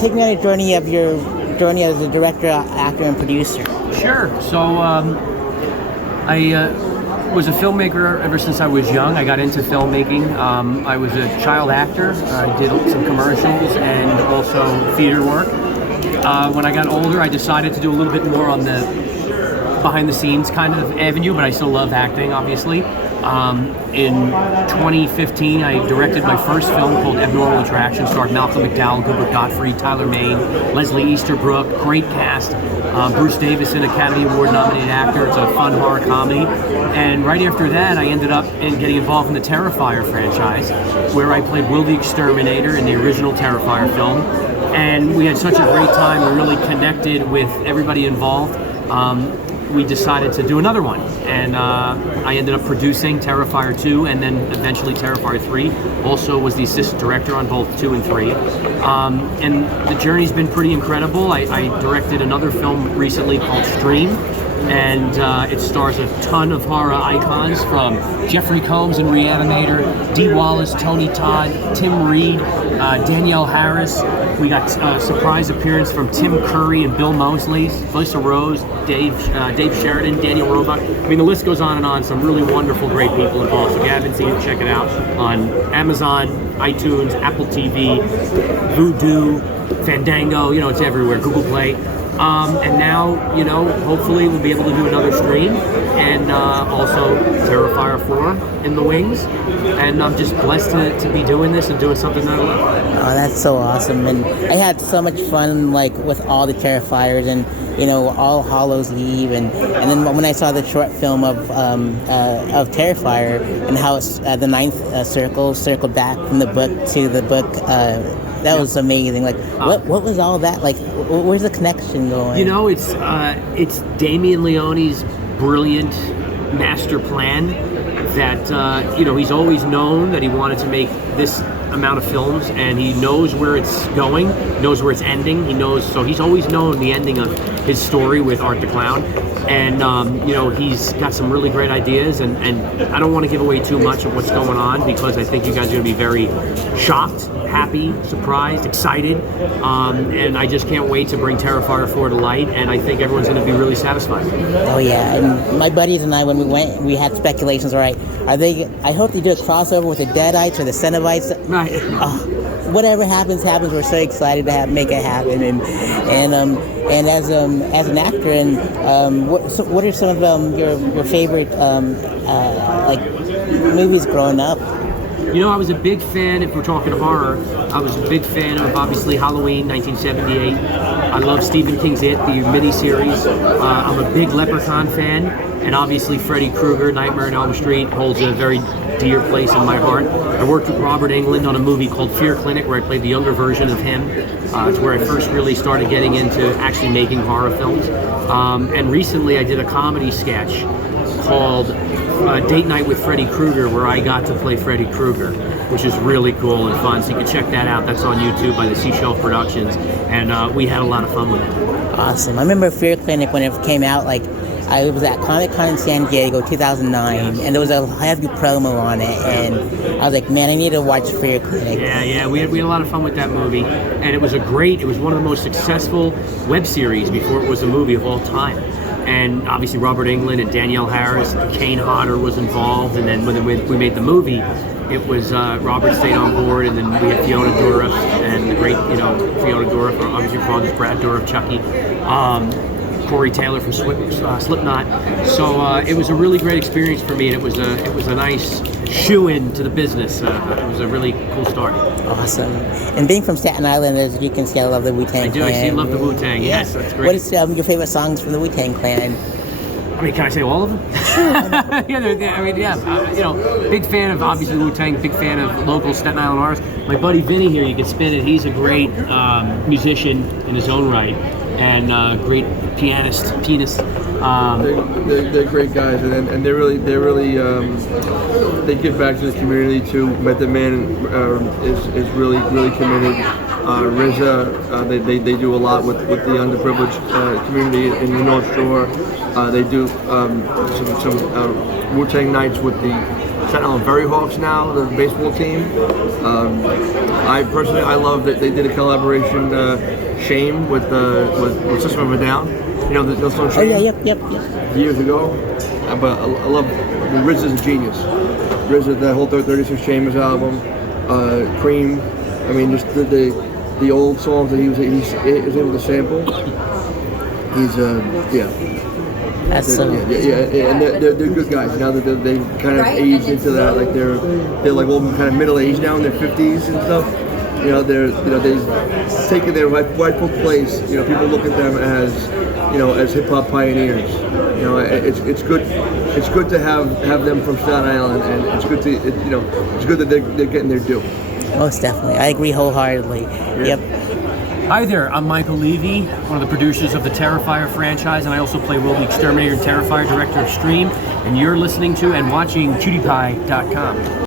take me on a journey of your journey as a director, actor, and producer. Sure. So I was a filmmaker ever since I was young. I got into filmmaking. I was a child actor. I did some commercials and also theater work. When I got older, I decided to do a little bit more on the behind-the-scenes kind of avenue, but I still love acting, obviously. In 2015, I directed my first film called Abnormal Attraction, starred Malcolm McDowell, Gilbert Gottfried, Tyler Maine, Leslie Easterbrook, great cast. Bruce Davison, Academy Award nominated actor. It's a fun horror comedy. And right after that, I ended up getting involved in the Terrifier franchise, where I played Will the Exterminator in the original Terrifier film. And we had such a great time. We really connected with everybody involved. We decided to do another one, and I ended up producing Terrifier 2 and then eventually Terrifier 3. Also was the assistant director on both 2 and 3. And the journey's been pretty incredible. I directed another film recently called Stream, and it stars a ton of horror icons from Jeffrey Combs and Reanimator, Dee Wallace, Tony Todd, Tim Reed, Danielle Harris. We got a surprise appearance from Tim Curry and Bill Moseley, Felissa Rose, Dave Sheridan, Daniel Roebuck. I mean, the list goes on and on. Some really wonderful, great people involved. So if you haven't seen it, check it out on Amazon, iTunes, Apple TV, Vudu, Fandango. You know, it's everywhere. Google Play. And now, you know, hopefully we'll be able to do another stream, and also Terrifier 4 in the wings. And I'm just blessed to be doing this and doing something that I love. Oh, that's so awesome. And I had so much fun, like, with all the Terrifiers and, you know, All Hallows Eve. And then when I saw the short film of Terrifier and how it's the ninth circled back from the book to the book, that was amazing. Like, what was all that? Like, where's the connection going? You know, it's Damien Leone's brilliant master plan that, you know, he's always known that he wanted to make this amount of films, and he knows where it's going, knows where it's ending. He knows, so he's always known the ending of his story with Art the Clown. And, you know, he's got some really great ideas, and I don't want to give away too much of what's going on because I think you guys are going to be very shocked, happy, surprised, excited, and I just can't wait to bring Terrifier 4 to light, and I think everyone's going to be really satisfied. Oh yeah, and my buddies and I, when we went, we had speculations. All right, I hope they do a crossover with the Deadites or the Cenobites. Right. Whatever happens. We're so excited to make it happen, and as an actor, and what are some of your favorite like movies growing up? You know, I was a big fan, if we're talking horror, I was a big fan of, obviously, Halloween, 1978. I love Stephen King's It, the miniseries. I'm a big Leprechaun fan, and obviously Freddy Krueger, Nightmare on Elm Street, holds a very dear place in my heart. I worked with Robert Englund on a movie called Fear Clinic, where I played the younger version of him. It's where I first really started getting into actually making horror films. And recently I did a comedy sketch called Date Night with Freddy Krueger, where I got to play Freddy Krueger, which is really cool and fun. So you can check that out. That's on YouTube by the Seashelf Productions, and we had a lot of fun with it. Awesome. I remember Fear Clinic when it came out. Like, I was at Comic-Con in San Diego 2009, and there was a heavy promo on it, and I was like, man, I need to watch Fear Clinic. Yeah, we had a lot of fun with that movie, and it was it was one of the most successful web series before it was a movie of all time. And obviously Robert Englund and Danielle Harris, Kane Hodder was involved, and then when we made the movie, it was Robert stayed on board, and then we had Fiona Dourif and the great, you know, Fiona Dourif, or obviously father's Brad Dourif, Chucky, Corey Taylor from Slipknot. So it was a really great experience for me, and it was a nice shoe-in to the business. It was a really cool start. Awesome. And being from Staten Island, as you can see, I love the Wu-Tang Clan. I love the Wu-Tang. Yes, that's great. What is your favorite songs from the Wu-Tang Clan? I mean, can I say all of them? You know, big fan of obviously Wu-Tang, big fan of local Staten Island artists. My buddy Vinny here, you can spin it. He's a great musician in his own right, and great pianist. They're great guys, and they really they give back to the community too. But the man is really committed. RZA, they do a lot with the underprivileged community in the North Shore. They do some Wu-Tang nights with the Staten Island Very Hawks now, the baseball team. I personally, I love that they did a collaboration, Shame with System of a Down. You know, the song Shame? Oh yeah, yep. Years ago. But I love, RZA's a genius. RZA, the whole 36 Chambers album, Cream. I mean, just the old songs that he was able to sample. He's That's so. yeah, and they're good guys now that they kind of aged into that. Like they're like all kind of middle aged now in their 50s and stuff. You know, they've taken their rightful place. You know, people look at them as hip hop pioneers. You know, it's good. It's good to have them from Staten Island, and it's good it's good that they're getting their due. Most definitely, I agree wholeheartedly. Yeah. Yep. Hi there, I'm Michael Leavy, one of the producers of the Terrifier franchise, and I also play Will the Exterminator and Terrifier, director of Stream, and you're listening to and watching ChewdiePie.com.